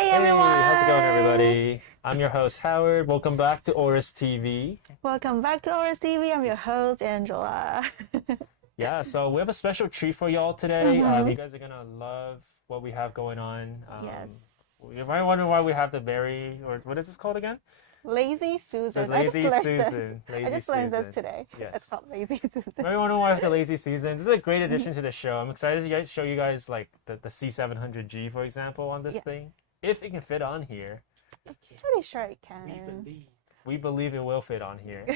Hey Hey, how's it going, everyone! everybody? I'm your host, Howard. Welcome back to AORUS TV. Welcome back to AORUS TV. I'm your host, Angela. Yeah, so we have a special treat for y'all today. Mm-hmm. You guys are gonna love what we have going on. Yes. You might wonder why we have the or what is this called again? Lazy The Susan. I just Lazy learned this. Susan. I Lazy just learned this Susan. today. It's Yes. called Lazy Susan. You might wonder why we have the Lazy Susan. This is a great addition to the show. I'm excited to show you guys like the C700G, for example, on this Yes. thing. If it can fit on here. Pretty sure it can. We believe it will fit on here.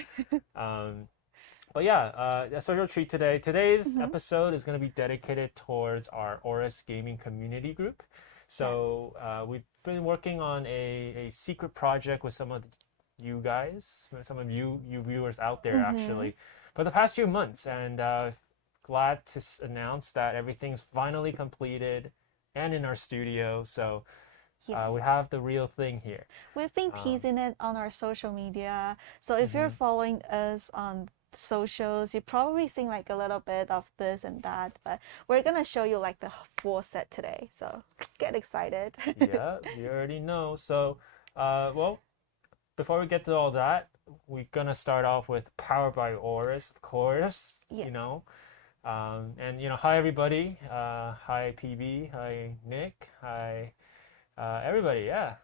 But yeah, that's our real treat today. Today's episode is going to be dedicated towards our AORUS gaming community group. So we've been working on a secret project with some of you guys, some of you viewers out there actually, for the past few months. And glad to announce that everything's finally completed and in our studio. So Yes. we have the real thing here. We've been teasing it on our social media. So if you're following us on socials, you're probably seeing like a little bit of this and that, but we're gonna show you like the full set today. So get excited. Yeah, you already know. So, well, before we get to all that, we're gonna start off with Powered by AORUS, of course. Yes. And hi everybody. Hi PB. Hi Nick. Hi everybody. Yeah,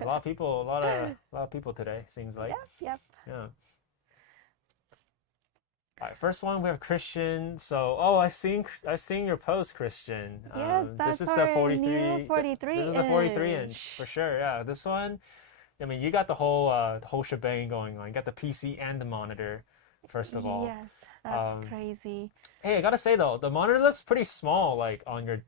a lot of people. A lot of people today. Seems like. Yep. Yeah. All right, first one we have Christian. So, I seen your post, Christian. Yes, that's this is the our 43. new 43 This is the 43 inch for sure. Yeah, this one. I mean, you got the whole shebang going on. You got the PC and the monitor. First of all. Yes, that's crazy. Hey, I gotta say though, the monitor looks pretty small, like on your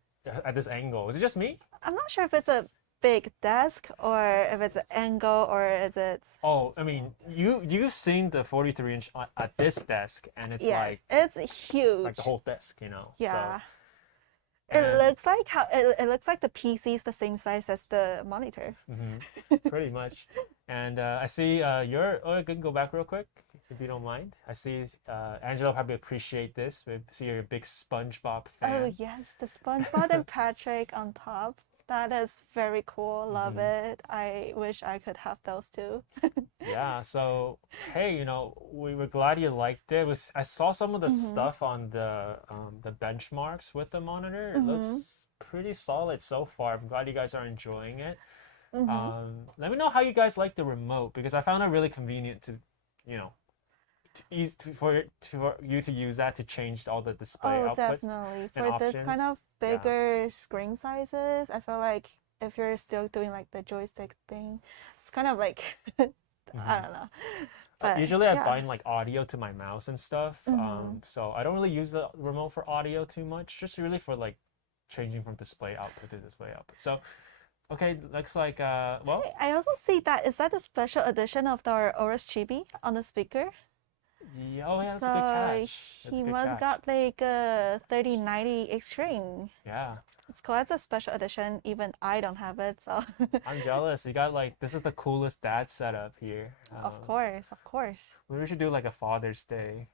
at this angle. Is it just me? I'm not sure if it's a big desk or if it's an angle or if it's. Oh, I mean, you've seen the 43 inch at this desk, and it's Yes, like it's huge. like the whole desk, you know. Yeah. So, It looks like it looks like the PC is the same size as the monitor. pretty much. And I see you're. Oh, I can go back real quick if you don't mind. I see Angela probably appreciate this. We see you're a big SpongeBob fan. Oh yes, the SpongeBob and Patrick on top. That is very cool. Love it. I wish I could have those too. Yeah, so hey, we were glad you liked it. I saw some of the stuff on the benchmarks with the monitor. It looks pretty solid so far. I'm glad you guys are enjoying it. Let me know how you guys like the remote because I found it really convenient to, for you to use that to change all the display outputs. Definitely. And For this options. kind of bigger screen sizes, I feel like if you're still doing like the joystick thing, it's kind of like I don't know. But Usually I bind like audio to my mouse and stuff. So I don't really use the remote for audio too much, just really for like changing from display output to display output. So okay, looks like well, Hey, I also see that is that a special edition of our AORUS Chibi on the speaker? yeah, oh yeah, that's a good catch. That's a He good must catch. got like a 3090 Extreme. Yeah, It's cool. That's a special edition. Even I don't have it, so I'm jealous. You got like this is the coolest dad setup here. of course, of course. Maybe we should do like a Father's Day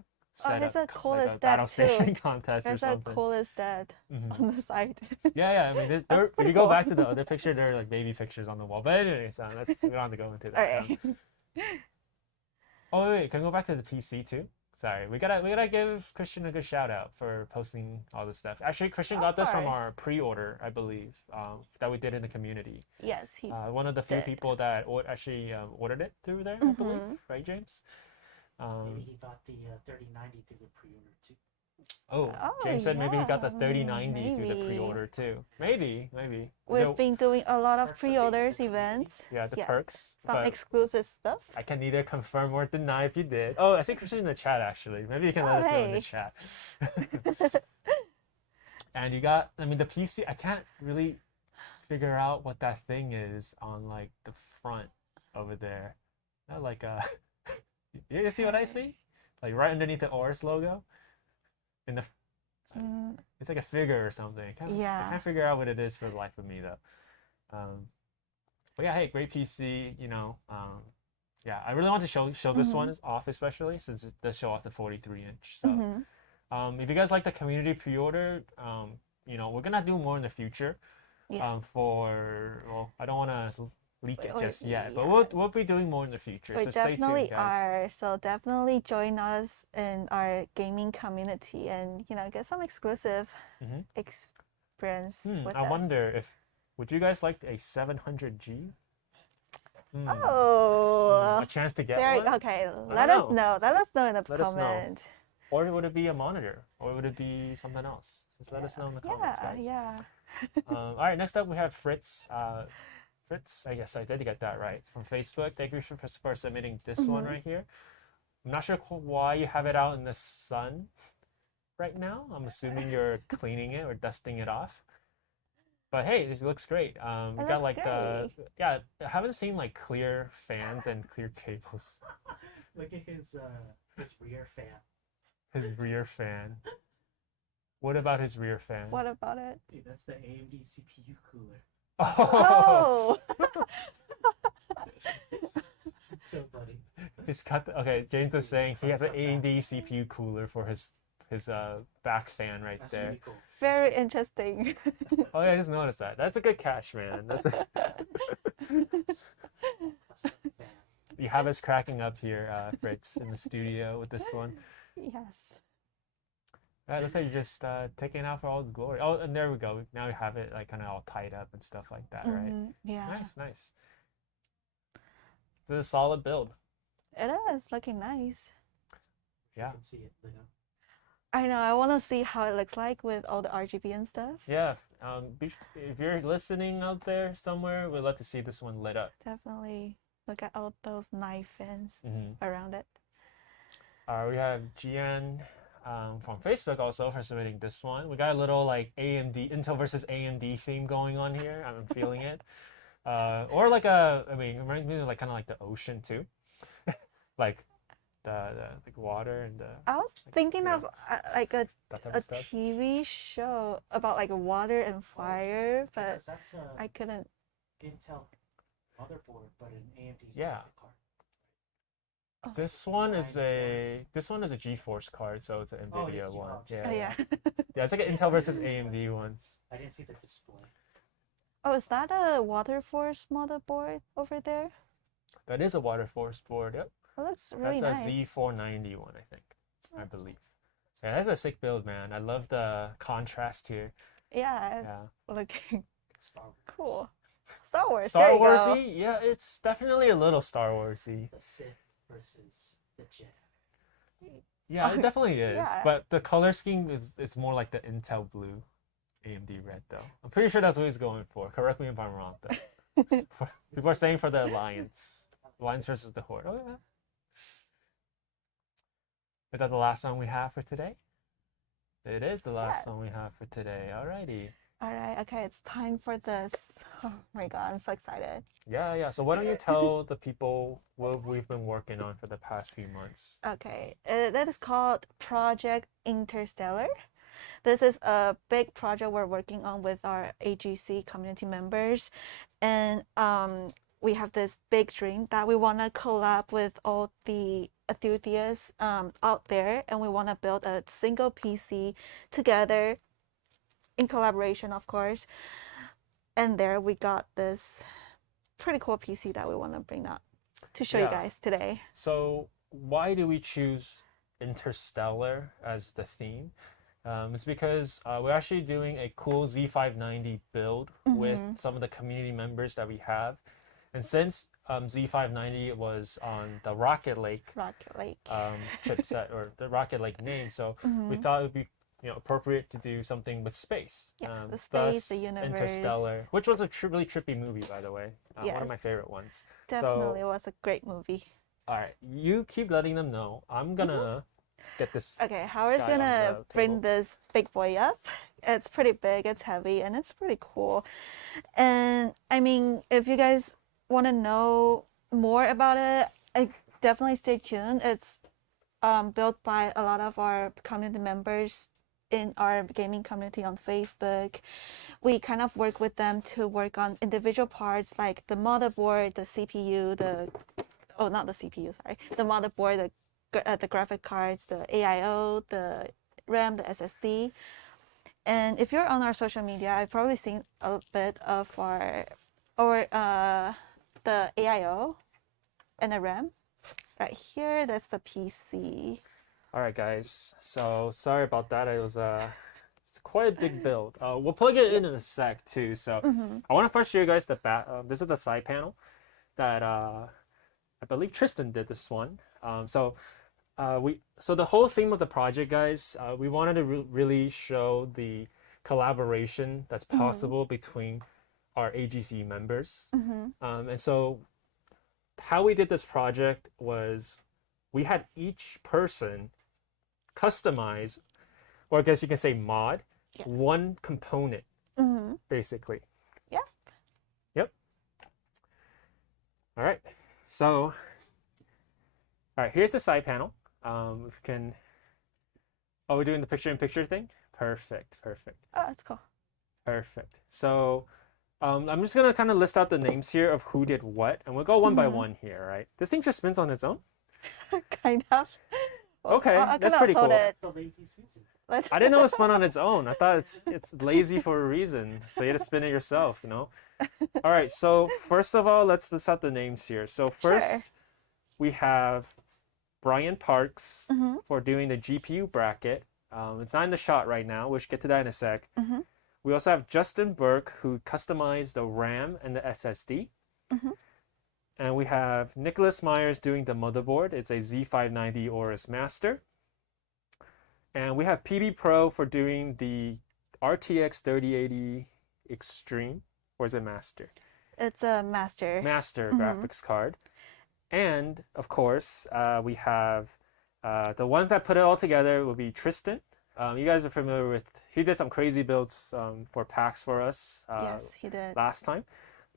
Oh, setup, here's a like coolest a dad battle too. station contest or There's a something. coolest dad on the side. Yeah. I mean, if pretty you go cool. back to the other picture, there are like baby pictures on the wall. But anyways, we don't have to go into that. All right. Oh wait, can we go back to the PC too? Sorry, we gotta give Christian a good shout out for posting all this stuff. Actually, Christian got this from course. our pre-order, I believe, that we did in the community. Yes, he. One of the few did. people that actually ordered it through there, I believe, right, James? Maybe he got the 3090 through the pre-order too. Oh, James said maybe he got the yeah, 3090 through the maybe. pre-order too. Maybe. We've been doing a lot of Perks of pre-orders being in the events. Yeah, the Yes, perks. some But exclusive stuff. I can neither confirm or deny if you did. Oh, I see Christian in the chat actually. Maybe you can let us know in the hey. chat. And you got, I mean, the PC, I can't really figure out what that thing is on like the front over there. Not like you see what I see? Like right underneath the AORUS logo? In the, it's like a figure or something. I Yeah. can't figure out what it is for the life of me though. But yeah, hey, great PC, yeah, I really want to show this one off, especially since it does show off the 43 inch. So if you guys like the community pre-order, we're gonna do more in the future. Yes. Well, I don't want to leak it Or- just yet, but yeah. we'll be doing more in the future. We So stay tuned, definitely guys. are. So definitely join us in our gaming community and get some exclusive Mhm. experience with I us. wonder if would you guys like a 700G? Oh, A chance to get there. one? Okay, I let don't us know. know. Let us know in the Let us know. comment. Or would it be a monitor? Or would it be something else? Just let us know in the comments, Yeah, guys. yeah. All right, next up we have Fritz. Fritz, I guess I did get that right. From Facebook. Thank you for submitting this one right here. I'm not sure why you have it out in the sun right now. I'm assuming you're cleaning it or dusting it off. But hey, this looks great. We It got looks like I haven't seen like clear fans and clear cables. Look at his rear fan. His rear fan. What about his rear fan? What about it? Dude, that's the AMD CPU cooler. Oh, Oh, It's so funny. he's got okay. James is saying he has an AMD CPU cooler for his back fan right That's there. really cool. very interesting. Oh yeah, I just noticed that. That's a good catch, man. That's a... Custom fan. You have us cracking up here, Fritz, in the studio with this one. Yes. Looks like you're just taking it out for all its glory. Oh, and there we go. Now we have it like kind of all tied up and stuff like that, right? Yeah. Nice, nice. This is a solid build. It is looking nice. Yeah. You can see it lit up. I know. I want to see how it looks like with all the RGB and stuff. Yeah. If you're listening out there somewhere, we'd love to see this one lit up. Definitely look at all those knife fins around it. We have GN from Facebook also for submitting this one. We got a little like AMD, Intel versus AMD theme going on here. I'm feeling it. Or like it reminds me of like kind of like the ocean too. Like the like water and the I was thinking of like a that type of stuff. TV show about like water and fire, but Because that's I couldn't. Intel motherboard, but an AMD Yeah. graphic card. Oh. This one is a GeForce card, so it's an Oh, Nvidia it's one. GeForce. Yeah, Oh yeah. yeah. It's like an Intel versus AMD one. I didn't see the display. Oh, is that a Waterforce motherboard over there? That is a Waterforce board. Yep. It looks really That's nice. a Z490 one, I think. I believe. Yeah, that's a sick build, man. I love the contrast here. Yeah, it's Yeah. looking Star Wars. cool. Star Wars. Star there you go. Warsy? Yeah, it's definitely a little Star Warsy. The Sith versus the Jedi. Yeah, Oh, it definitely is. yeah. But the color scheme is more like the Intel blue, AMD red though. I'm pretty sure that's what he's going for. Correct me if I'm wrong though. People are saying for the Alliance. Alliance versus the Horde. Oh yeah. Is that the last song we have for today? It is the last song we have for today. Alrighty. All right. Okay, it's time for this. Oh my God, I'm so excited. Yeah. So why don't you tell the people what we've been working on for the past few months? Okay, that is called Project Interstellar. This is a big project we're working on with our AGC community members, and we have this big dream that we want to collab with all the enthusiasts out there, and we want to build a single PC together in collaboration, of course. And there we got this pretty cool PC that we want to bring up to show you guys today. So why do we choose Interstellar as the theme? It's because we're actually doing a cool Z590 build with some of the community members that we have. And since Z590 was on the Rocket Lake chipset or the Rocket Lake name, so we thought it would be appropriate to do something with space. Yeah, the space, thus the universe. Interstellar, which was a really trippy movie, by the way. One of my Yes. favorite ones. Definitely was a great movie. All right, you keep letting them know. I'm gonna get this. Okay, Howard's guy on gonna the bring table. this big boy up. It's pretty big, it's heavy, and it's pretty cool. And I mean, if you guys want to know more about it, definitely stay tuned. It's built by a lot of our community members in our gaming community on Facebook. We kind of work with them to work on individual parts like the motherboard, the CPU, not the CPU, sorry, the motherboard, the graphic cards, the AIO, the RAM, the SSD. And if you're on our social media, I've probably seen a bit of the AIO and the RAM. Right here, that's the PC. All right, guys. So sorry about that. It's quite a big build. We'll plug it in a sec too. So I want to first show you guys the back. This is the side panel that I believe Tristan did this one. So the whole theme of the project, guys, we wanted to really show the collaboration that's possible between our AGC members. And so how we did this project was we had each person customize, or I guess you can say mod, one component, basically. Yep. All right. So, all right, here's the side panel. We can, oh, we're doing the picture-in-picture thing? Perfect. Oh, that's cool. Perfect. So, I'm just gonna kind of list out the names here of who did what, and we'll go one by one here, right? This thing just spins on its own? Kind of. Well, Okay, I'll that's kinda pretty hold cool. it. The lazy Susan. I didn't know it spun on its own. I thought it's lazy for a reason, so you had to spin it yourself, you know? All right, so first of all, let's list out the names here. So first, Sure. we have Brian Parks for doing the GPU bracket. It's not in the shot right now. We'll get to that in a sec. We also have Justin Burke, who customized the RAM and the SSD. And we have Nicholas Myers doing the motherboard. It's a Z590 AORUS Master. And we have PB Pro for doing the RTX 3080 Extreme. Or is it Master? It's a master. Master graphics card. And, of course, we have the one that put it all together will be Tristan. You guys are familiar with, he did some crazy builds for packs for us Yes, he did. last time.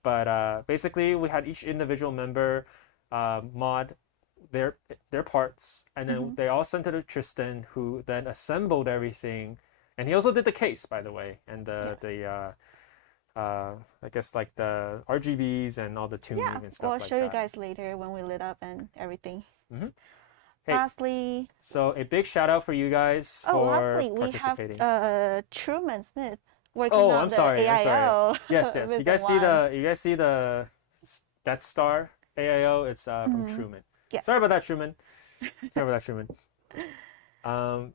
But basically, we had each individual member mod their parts, and then they all sent it to Tristan, who then assembled everything. And he also did the case, by the way, and I guess like the RGBs and all the tuning and stuff we'll like that. show you guys later when we lit up and everything. Hey, Lastly, so a big shout out for you guys for participating. have Truman Smith working Oh, on I'm the sorry. AIO. Yes. with You guys the see the Death Star AIO? It's from Truman. Yes. Sorry about that, Truman.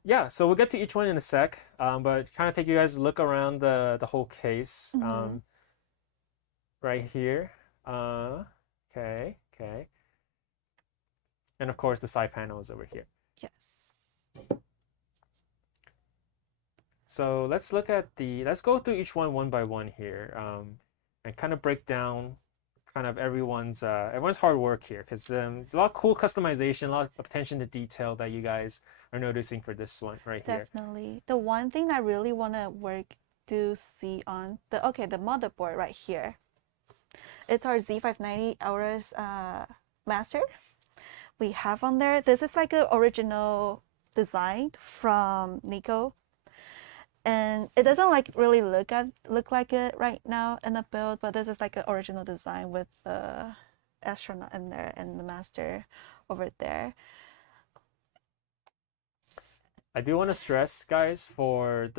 Yeah, so we'll get to each one in a sec. But kind of take you guys a look around the whole case. Right here. Okay. And of course the side panel is over here. Yes. So let's go through each one by one here, and kind of break down kind of everyone's hard work here, because it's a lot of cool customization, a lot of attention to detail that you guys are noticing for this one right here. Definitely. The one thing I really want to see on the motherboard right here. It's our Z590 AORUS Master. We have on there. This is like an original design from Nico. And it doesn't really look like it right now in the build, but this is like an original design with the astronaut in there and the master over there. I do want to stress, guys, for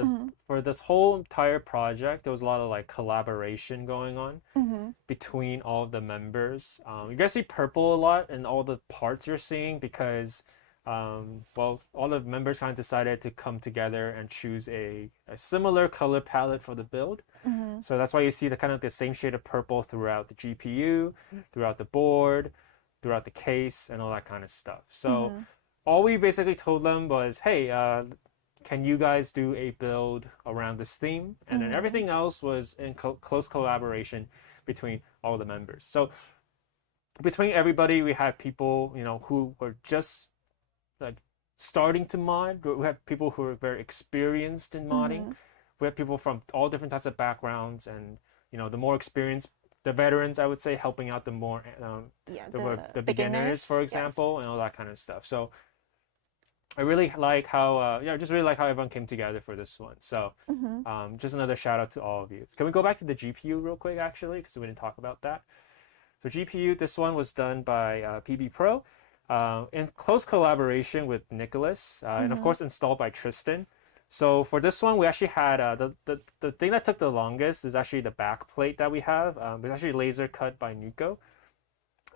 this whole entire project, there was a lot of like collaboration going on between all of the members. You guys see purple a lot in all the parts you're seeing because well, all the members kind of decided to come together and choose a similar color palette for the build. So that's why you see the same shade of purple throughout the GPU, throughout the board, throughout the case, and all that kind of stuff. So all we basically told them was, hey, can you guys do a build around this theme? And then everything else was in close collaboration between all the members. So between everybody, we had people, who were just like starting to mod. We have people who are very experienced in modding. We have people from all different types of backgrounds, and the more experienced, the veterans, I would say, helping out the more the beginners, for example, and all that kind of stuff. So I really like how just really like how everyone came together for this one. So just another shout out to all of you. Can we go back to the GPU real quick, actually, because we didn't talk about that. So GPU, this one was done by PB Pro in close collaboration with Nicholas, and of course installed by Tristan. So for this one, we actually had the thing that took the longest is actually the back plate that we have. It's actually laser cut by Nico.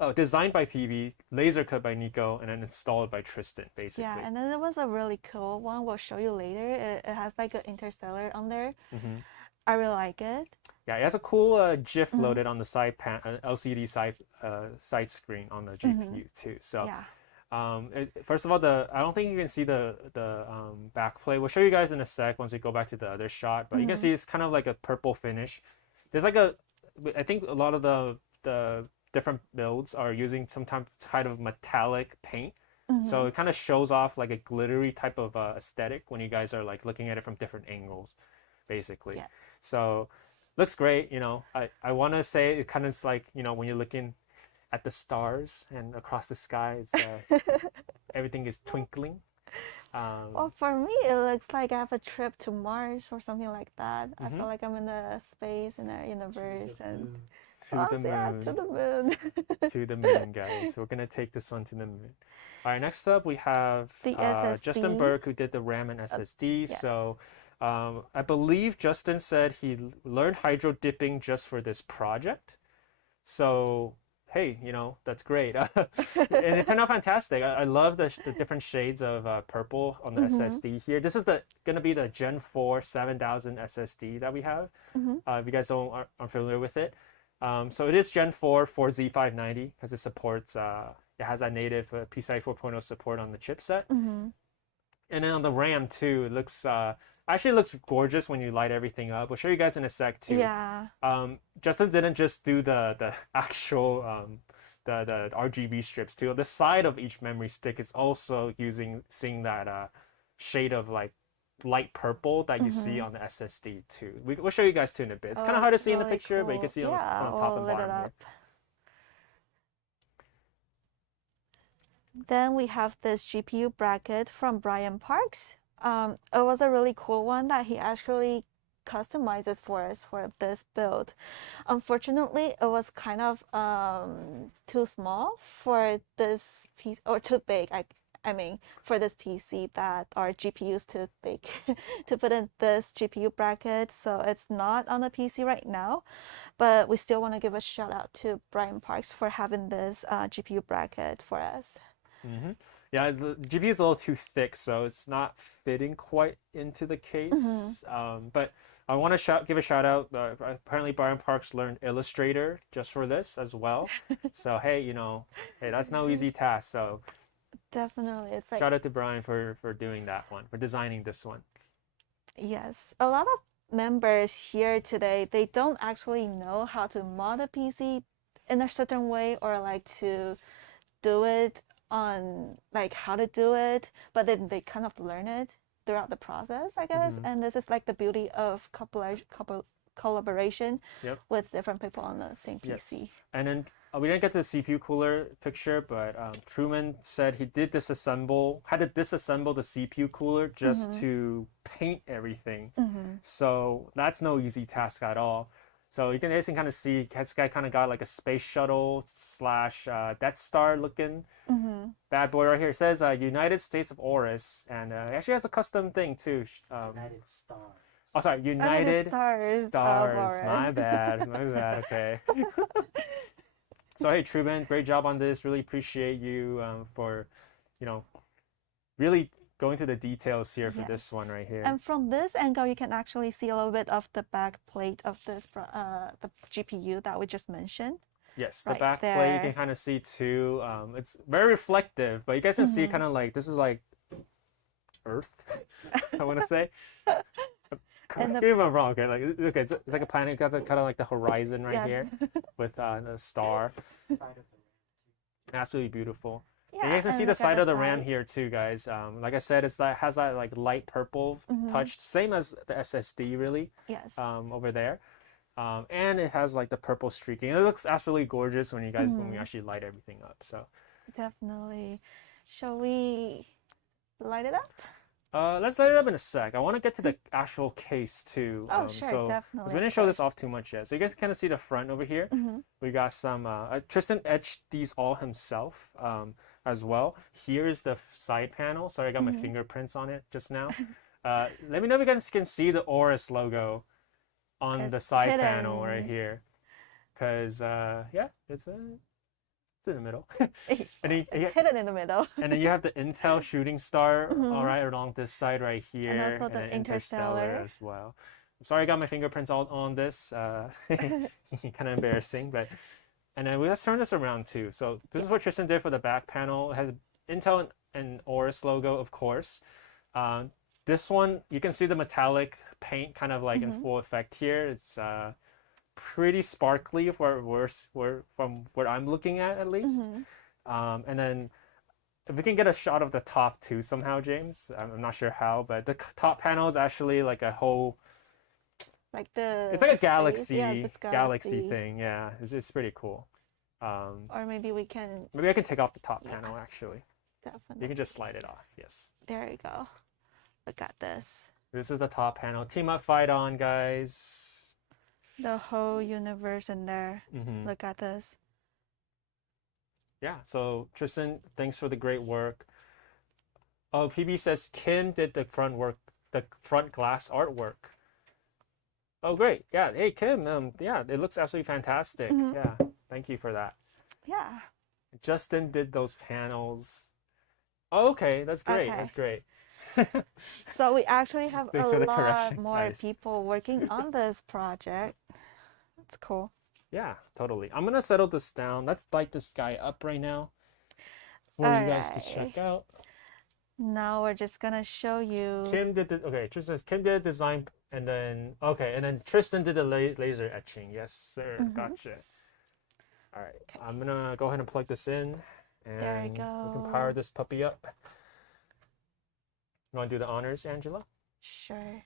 Oh, designed by PB, laser cut by Nico, and then installed by Tristan, basically. Yeah, and then there was a really cool one we'll show you later. It has like an Interstellar on there. I really like it. Yeah, it has a cool GIF loaded on the side LCD side screen on the GPU too. So, first of all, I don't think you can see the back plate. We'll show you guys in a sec once we go back to the other shot. But you can see it's kind of like a purple finish. There's like I think a lot of the different builds are using some kind of metallic paint. So it kind of shows off like a glittery type of aesthetic when you guys are like looking at it from different angles, basically. Yeah. So looks great. You know, I want to say it kind of like, you know, when you're looking at the stars and across the sky, it's everything is twinkling. Well, for me, it looks like I have a trip to Mars or something like that. I feel like I'm in the space in the universe and. To the moon. Yeah, to the moon. To the moon, guys. So we're gonna take this one to the moon. All right, next up we have Justin Burke, who did the RAM and SSD. Yes. So I believe Justin said he learned hydro dipping just for this project. So hey, you know, that's great. And it turned out fantastic. I love the different shades of purple on the SSD here. This is gonna be the Gen 4 7000 SSD that we have. If you guys aren't familiar with it. So it is Gen 4 for Z590 because it supports, it has that native PCIe 4.0 support on the chipset. And then on the RAM too, it looks, actually looks gorgeous when you light everything up. We'll show you guys in a sec too. Yeah. Justin didn't just do the actual, the RGB strips too. The side of each memory stick is also seeing that shade of like light purple that you see on the SSD too. We'll show you guys too in a bit. It's kind of hard to see in the picture, but you can see on the top and bottom here. Then we have this GPU bracket from Brian Parks. It was a really cool one that he actually customizes for us for this build. Unfortunately, it was kind of too small for this piece, or too big. I mean, for this PC that our GPU is too big to put in this GPU bracket, so it's not on the PC right now. But we still want to give a shout out to Brian Parks for having this GPU bracket for us. Yeah, the GPU is a little too thick, so it's not fitting quite into the case. But I want to give a shout out. Apparently, Brian Parks learned Illustrator just for this as well. So hey, you know, hey, that's no easy task. So. Definitely. It's like, shout out to Brian for doing that one, for designing this one. Yes. A lot of members here today, they don't actually know how to mod a PC in a certain way or like to do it on like how to do it, but then they kind of learn it throughout the process, I guess. And this is like the beauty of collaboration with different people on the same PC. Yes. And then we didn't get the CPU cooler picture, but Truman said he had to disassemble the CPU cooler just to paint everything. So that's no easy task at all. So you can kind of see this guy kind of got like a space shuttle / Death Star looking bad boy right here. It says United States of AORUS, and it actually has a custom thing too. United Stars. Oh, sorry, United Stars. My bad. Okay. So hey, Truman, great job on this. Really appreciate you for, you know, really going to the details here for this one right here. And from this angle, you can actually see a little bit of the back plate of this the GPU that we just mentioned. Yes, the back plate you can kind of see too. It's very reflective, but you guys can see kind of like this is like Earth. I want to say. Correct me if I'm wrong. Okay, like look, it's like a planet. Got kind of like the horizon right here with the star. Absolutely beautiful. Yeah, you guys can see the side of the RAM here too, guys. Like I said, has that like light purple touch, same as the SSD really. Yes. Over there, and it has like the purple streaking. It looks absolutely gorgeous when we actually light everything up. So. Definitely. Shall we light it up? Let's light it up in a sec. I want to get to the actual case too. Oh, sure, definitely. We didn't show this off too much yet. So you guys can kind of see the front over here. We got some, Tristan etched these all himself as well. Here's the side panel. Sorry, I got my fingerprints on it just now. Let me know if you guys can see the AORUS logo on the It's side panel right hidden. here. Because, yeah, it's in the middle. It's and hidden in the middle. then you have the Intel shooting star, all Mhm. right, along this side right here. And also the then Interstellar Interstellar. as well. I'm sorry I got my fingerprints all on this. Kind of embarrassing, but... And then let's turn this around too. So this is what Tristan did for the back panel. It has Intel and AORUS logo, of course. This one, you can see the metallic paint kind of like in full effect here. It's pretty sparkly from what I'm looking at least. And then if we can get a shot of the top too somehow, James. I'm not sure how, but the top panel is actually like a whole... Like the It's like a space. galaxy, Yeah, this galaxy thing. Yeah, it's pretty cool. Or maybe we can... Maybe I can take off the top panel actually. You Definitely. can just slide it off. Yes. There you go. Look at this. This is the top panel. Team up, fight on, guys. The whole universe in there. Look at this. Yeah. So Tristan, thanks for the great work. Oh, PB says Kim did the front glass artwork. Oh, great. Yeah. Hey, Kim. Yeah, it looks absolutely fantastic. Yeah. Thank you for that. Yeah. Justin did those panels. Oh, okay. That's great. Okay. That's great. So we actually have Thanks a for the lot correction. more Nice. people working on this project. That's cool. Yeah, totally. I'm gonna settle this down. Let's light this guy up right now for you guys to check out. Now we're just gonna show you. Kim did the Tristan says Kim did the design, and then Tristan did the laser etching. Yes, sir. Gotcha. All right, I'm gonna go ahead and plug this in, and There we we go. can power this puppy up. You want to do the honors, Angela? Sure.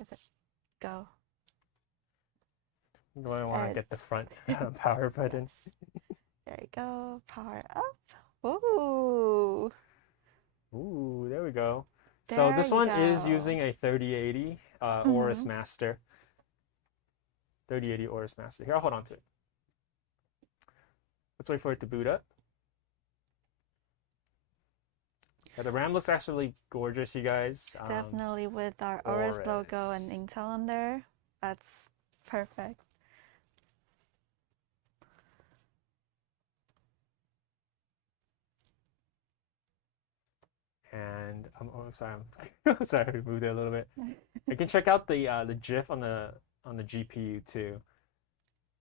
Is it go? You want to get the front power button. There you go. Power up. Ooh. Ooh, there we go. So There this you one is go. using a 3080 AORUS Master. 3080 AORUS Master. Here, I'll hold on to it. Let's wait for it to boot up. Yeah, the RAM looks actually gorgeous, you guys. Definitely with our AORUS logo and AORUS. Intel on there. That's perfect. And sorry, sorry, I moved it a little bit. You can check out the GIF on the GPU too.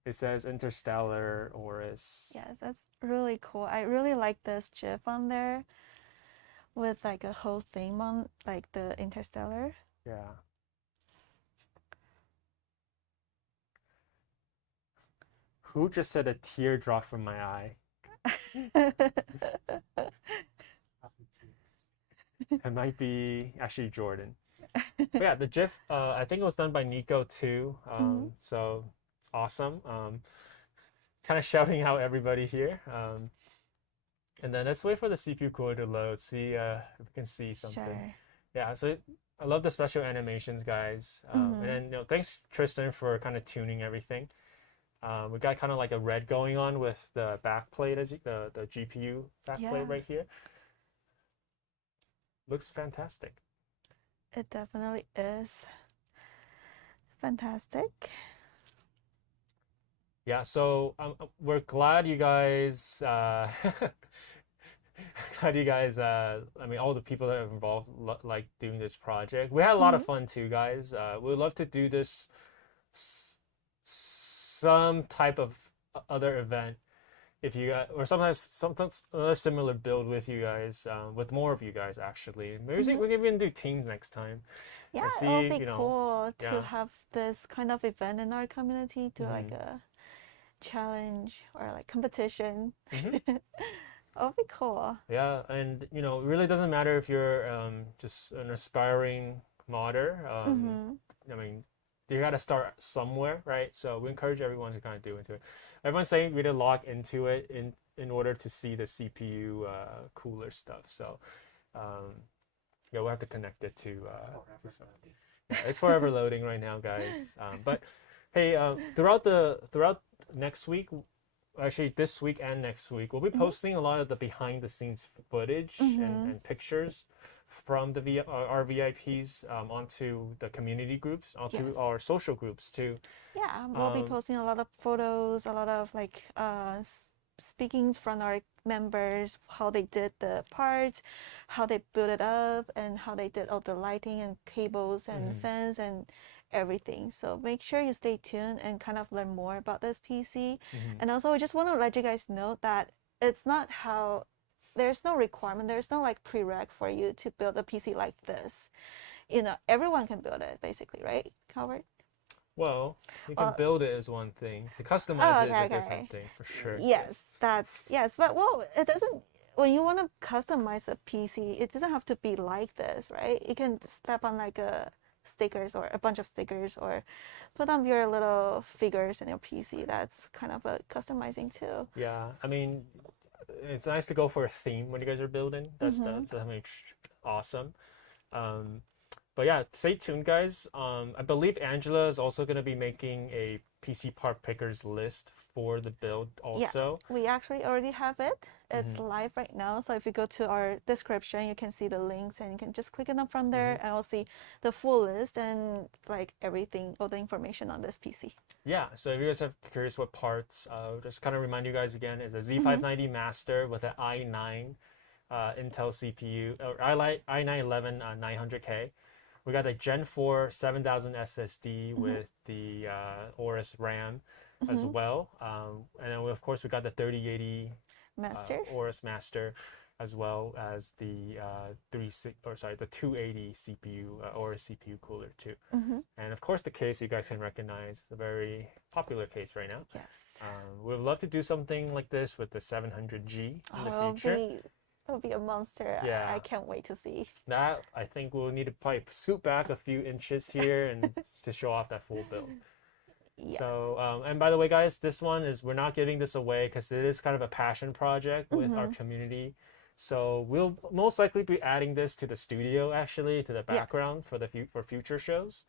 It says Interstellar AORUS. Yes, that's really cool. I really like this GIF on there with like a whole theme on like the Interstellar. Yeah. Who just said a tear dropped from my eye? It might be actually Jordan. But yeah, the GIF, I think it was done by Nico too. So it's awesome. Kind of shouting out everybody here. And then let's wait for the CPU cooler to load, see if we can see something. Sure. Yeah, so I love the special animations, guys. And then thanks Tristan for kind of tuning everything. We got kind of like a red going on with the backplate, the GPU backplate right here. Looks fantastic. It definitely is fantastic. Yeah, so we're glad you guys, I mean, all the people that are involved like doing this project. We had a lot of fun too, guys. We'd love to do this some type of other event if you guys, or sometimes another similar build with you guys, with more of you guys actually. Maybe we can even do teams next time. Yeah, see, it would be you know, cool to yeah. have this kind of event in our community, to like a challenge or like competition. It would be cool. Yeah, and you know, it really doesn't matter if you're just an aspiring modder. I mean, you got to start somewhere, right? So we encourage everyone to kind of do into it. Everyone's saying we need to log into it in order to see the CPU cooler stuff. So yeah, we'll have to connect it to something. Yeah, it's forever loading right now, guys. But hey, throughout next week, actually this week and next week, we'll be posting a lot of the behind the scenes footage and pictures from our VIPs onto the community groups, onto Yes. our social groups too. Yeah, we'll be posting a lot of photos, a lot of like speakings from our members, how they did the parts, how they built it up, and how they did all the lighting and cables and fans and everything. So make sure you stay tuned and kind of learn more about this PC. And also, I just want to let you guys know that it's not how there's no requirement, there's no like prereq for you to build a PC like this. You know, everyone can build it basically, right, Howard? Well, you can build it as one thing. To customize it is a different thing for sure. Yes, yes, but well, it doesn't. When you want to customize a PC, it doesn't have to be like this, right? You can step on like a stickers or a bunch of stickers or put on your little figures in your PC. That's kind of a customizing too. Yeah, I mean, it's nice to go for a theme when you guys are building. That's definitely awesome. But yeah, stay tuned, guys. I believe Angela is also going to be making a PC part pickers list for the build also. Yeah, we actually already have it. It's live right now. So if you go to our description, you can see the links and you can just click it up from there and we'll see the full list and like everything, all the information on this PC. Yeah, so if you guys are curious what parts, just kind of remind you guys again, is a Z590 Master with an i9 Intel CPU, or i9-11 900K. We got a Gen 4 7000 SSD with the AORUS RAM as well. And then, of course, we got the 3080 AORUS Master as well as the 280 CPU, AORUS CPU cooler too. And of course, the case you guys can recognize, a very popular case right now. Yes. We'd love to do something like this with the 700G in the future. It'll be a monster. Yeah. I can't wait to see. That, I think we'll need to probably scoot back a few inches here and to show off that full build. Yes. So, and by the way, guys, this one is, we're not giving this away because it is kind of a passion project with our community. So we'll most likely be adding this to the studio, actually, to the background for for future shows.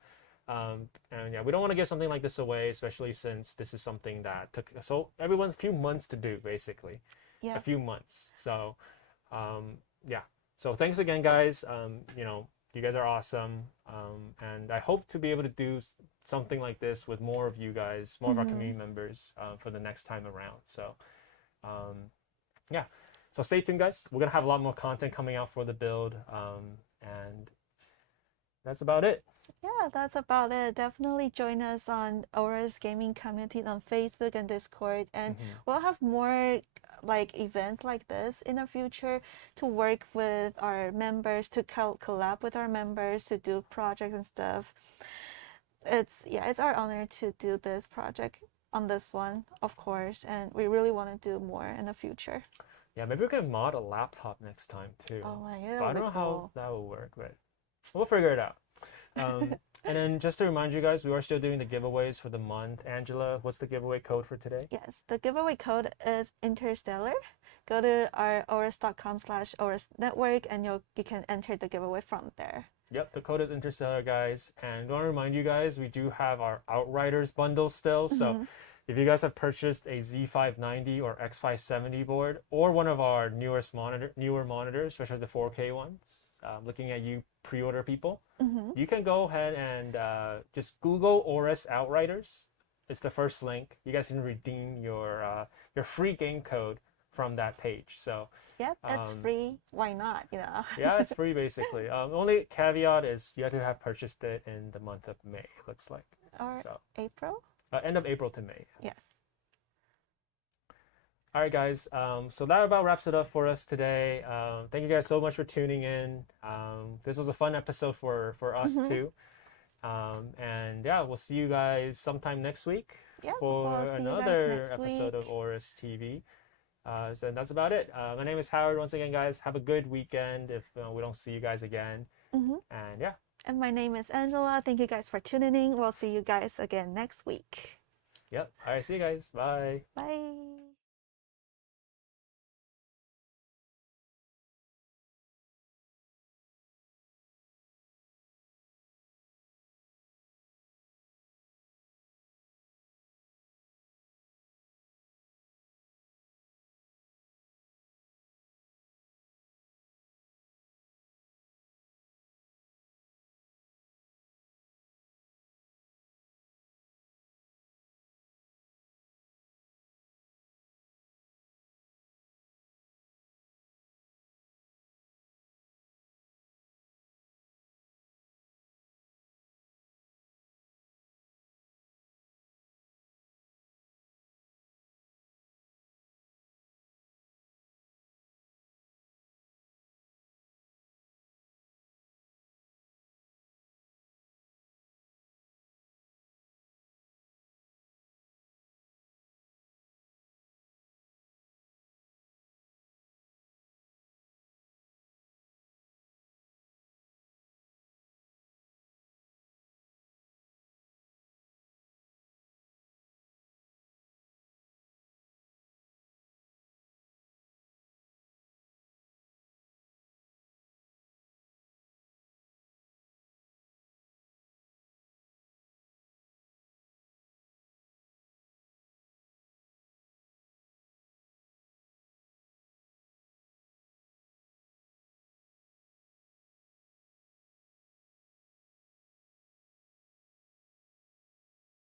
And yeah, we don't want to give something like this away, especially since this is something that took everyone a few months to do, basically. Yeah. A few months. So, yeah. So thanks again, guys. You know, you guys are awesome. And I hope to be able to do something like this with more of you guys, more of our community members for the next time around. So, yeah. So stay tuned, guys. We're going to have a lot more content coming out for the build. And that's about it. Yeah, that's about it. Definitely join us on AORUS Gaming Community on Facebook and Discord. And we'll have more like events like this in the future to work with our members, to collab with our members, to do projects and stuff. It's our honor to do this project on this one, of course, and we really want to do more in the future. Yeah, maybe we can mod a laptop next time too. Oh my god, but I don't know how that will work, but we'll figure it out. And then just to remind you guys, we are still doing the giveaways for the month. Angela, what's the giveaway code for today? Yes, the giveaway code is Interstellar. Go to our aorus.com/AORUS Network and you can enter the giveaway from there. Yep, the code is Interstellar, guys. And I want to remind you guys, we do have our Outriders bundle still. So if you guys have purchased a Z590 or X570 board or one of our newer monitors, especially the 4K ones, looking at you pre-order people, you can go ahead and just Google AORUS Outriders. It's the first link. You guys can redeem your free game code from that page. So yep, it's free. Why not? You know. Yeah, it's free basically. Only caveat is you have to have purchased it in the month of May. Looks like. Or April. End of April to May. Yes. All right, guys. So that about wraps it up for us today. Thank you guys so much for tuning in. This was a fun episode for us too. And yeah, we'll see you guys sometime next week for another episode of AORUS TV. So that's about it. My name is Howard. Once again, guys, have a good weekend if we don't see you guys again. And yeah. And my name is Angela. Thank you guys for tuning in. We'll see you guys again next week. Yep. All right. See you guys. Bye. Bye.